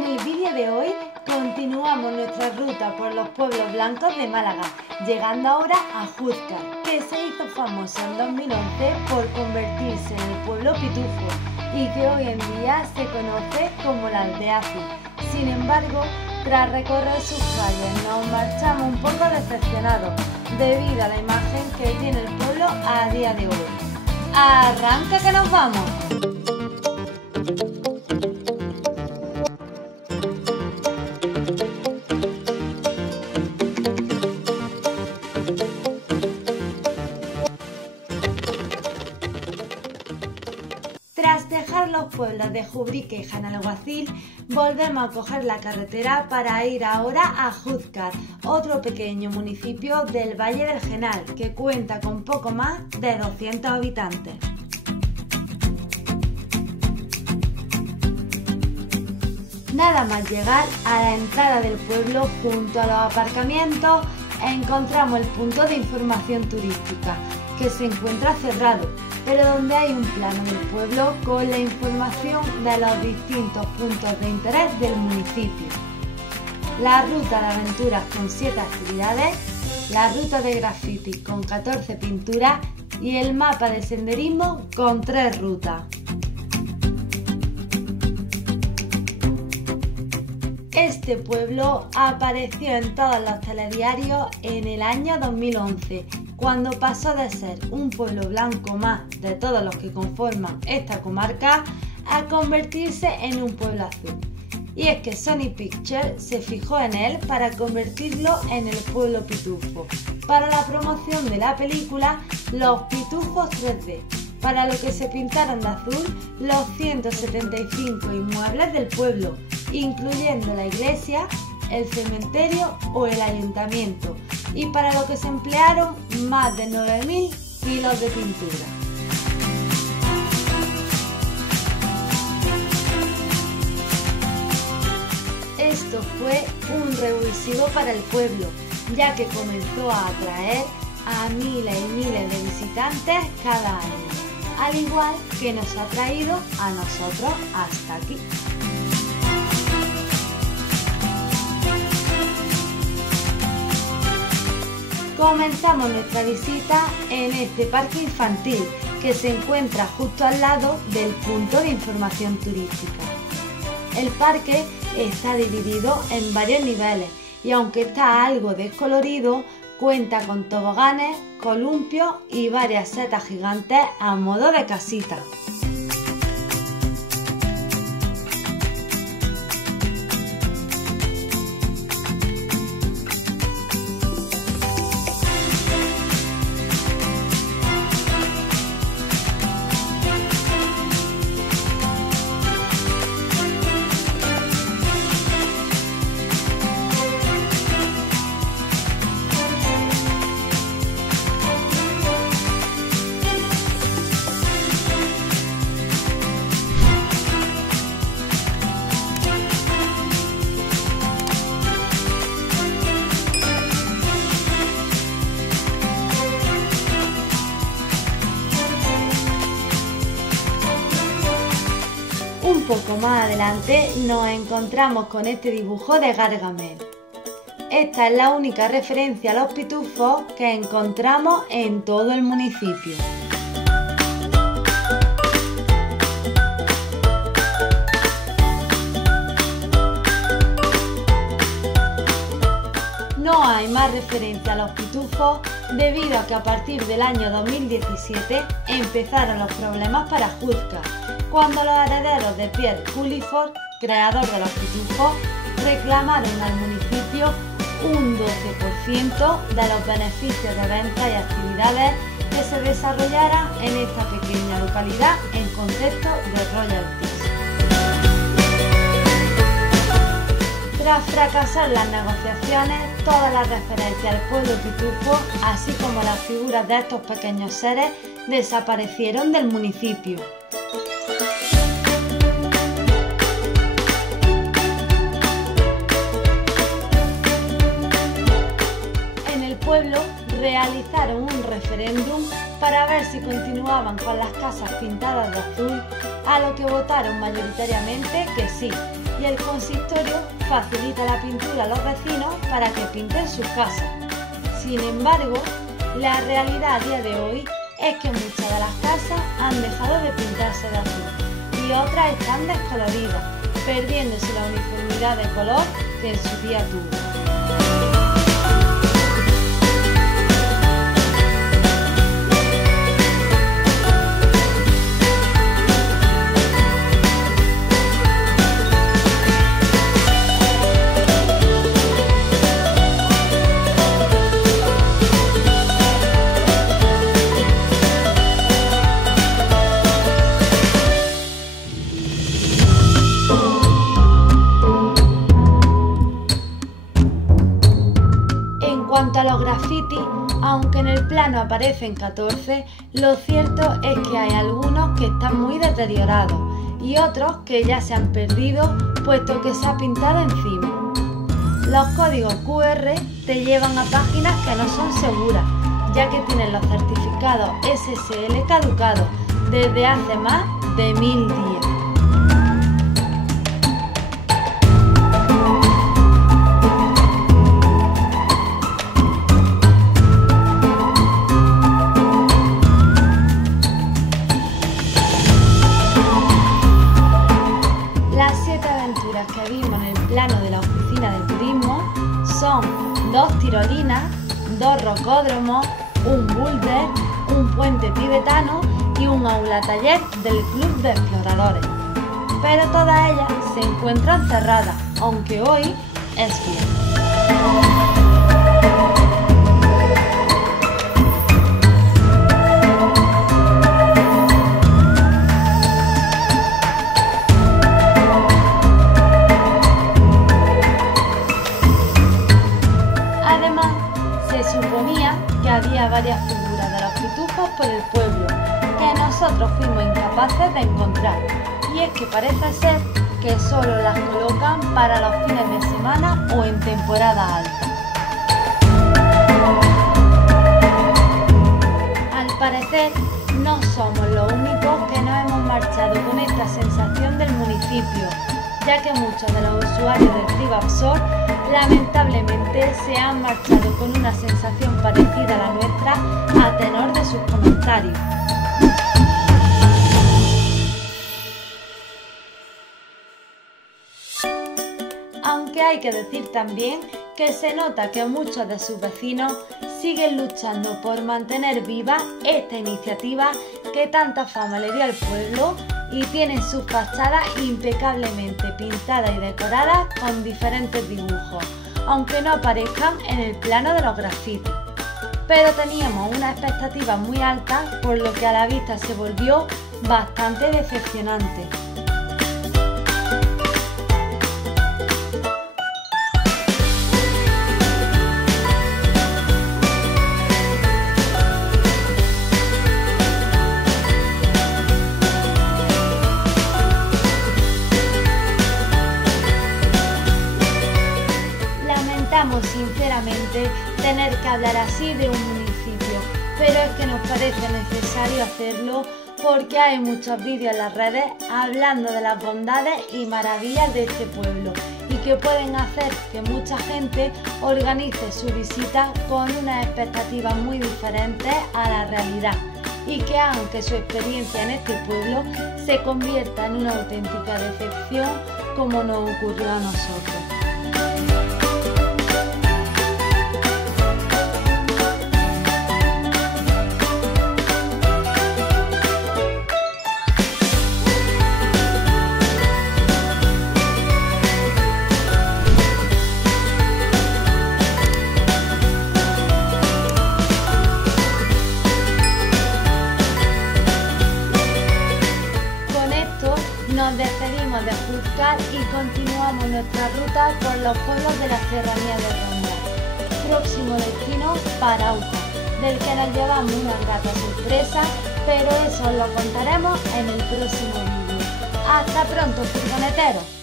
En el vídeo de hoy continuamos nuestra ruta por los pueblos blancos de Málaga, llegando ahora a Júzcar, que se hizo famoso en 2011 por convertirse en el pueblo pitufo y que hoy en día se conoce como la Aldea Azul. Sin embargo, tras recorrer sus calles nos marchamos un poco decepcionados debido a la imagen que tiene el pueblo a día de hoy. ¡Arranca que nos vamos! Tras dejar los pueblos de Jubrique y Janalguacil, volvemos a coger la carretera para ir ahora a Júzcar, otro pequeño municipio del Valle del Genal que cuenta con poco más de 200 habitantes. Nada más llegar a la entrada del pueblo, junto a los aparcamientos, encontramos el punto de información turística, que se encuentra cerrado, pero donde hay un plano del pueblo con la información de los distintos puntos de interés del municipio. La ruta de aventuras con 7 actividades, la ruta de graffiti con 14 pinturas y el mapa de senderismo con 3 rutas. Este pueblo apareció en todos los telediarios en el año 2011, cuando pasó de ser un pueblo blanco más de todos los que conforman esta comarca a convertirse en un pueblo azul. Y es que Sony Pictures se fijó en él para convertirlo en el pueblo pitufo, para la promoción de la película Los Pitufos 3D, para lo que se pintaron de azul los 175 inmuebles del pueblo, incluyendo la iglesia, el cementerio o el ayuntamiento, y para lo que se emplearon más de 9.000 kilos de pintura. Esto fue un revulsivo para el pueblo, ya que comenzó a atraer a miles y miles de visitantes cada año, al igual que nos ha traído a nosotros hasta aquí. Comenzamos nuestra visita en este parque infantil que se encuentra justo al lado del punto de información turística. El parque está dividido en varios niveles y aunque está algo descolorido, cuenta con toboganes, columpios y varias setas gigantes a modo de casita. Un poco más adelante nos encontramos con este dibujo de Gargamel. Esta es la única referencia a los pitufos que encontramos en todo el municipio. No hay más referencia a los pitufos debido a que a partir del año 2017 empezaron los problemas para Júzcar, cuando los herederos de Pierre Culliford, creador de los pitufos, reclamaron al municipio un 12% de los beneficios de ventas y actividades que se desarrollaran en esta pequeña localidad en contexto de royalties. Tras fracasar las negociaciones, todas las referencias al pueblo pitufo, así como las figuras de estos pequeños seres, desaparecieron del municipio. En el pueblo realizaron un referéndum para ver si continuaban con las casas pintadas de azul, a lo que votaron mayoritariamente que sí, y el consistorio facilita la pintura a los vecinos para que pinten sus casas. Sin embargo, la realidad a día de hoy es que muchas de las casas han dejado de pintarse de azul y otras están descoloridas, perdiéndose la uniformidad de color que en su día tuvo. En cuanto a los grafitis, aunque en el plano aparecen 14, lo cierto es que hay algunos que están muy deteriorados y otros que ya se han perdido puesto que se ha pintado encima. Los códigos QR te llevan a páginas que no son seguras, ya que tienen los certificados SSL caducados desde hace más de 1000 días. Las 7 aventuras que vimos en el plano de la oficina de turismo son 2 tirolinas, 2 rocódromos, un boulder, un puente tibetano y un aula taller del Club de Exploradores. Pero todas ellas se encuentran cerradas, aunque hoy es fiesta. Además, se suponía que había varias figuras de los pitufos por el pueblo, que nosotros fuimos incapaces de encontrar, y es que parece ser que solo las colocan para los fines de semana o en temporada alta. Al parecer, no somos los únicos que nos hemos marchado con esta sensación del municipio, ya que muchos de los usuarios del TripAdvisor lamentablemente se han marchado con una sensación parecida a la nuestra a tenor de sus comentarios. Aunque hay que decir también que se nota que muchos de sus vecinos siguen luchando por mantener viva esta iniciativa que tanta fama le dio al pueblo y tienen sus fachadas impecablemente pintadas y decoradas con diferentes dibujos, aunque no aparezcan en el plano de los grafitis. Pero teníamos una expectativa muy alta, por lo que a la vista se volvió bastante decepcionante. Lamentamos sinceramente tener que hablar así de un municipio, pero es que nos parece necesario hacerlo porque hay muchos vídeos en las redes hablando de las bondades y maravillas de este pueblo y que pueden hacer que mucha gente organice su visita con unas expectativas muy diferentes a la realidad y que hagan que su experiencia en este pueblo se convierta en una auténtica decepción como nos ocurrió a nosotros. Nos despedimos de Juzcar y continuamos nuestra ruta por los pueblos de la serranía de Ronda. Próximo destino, Parauta, del que nos llevamos una grata sorpresa, pero eso lo contaremos en el próximo vídeo. ¡Hasta pronto, furgoneteros!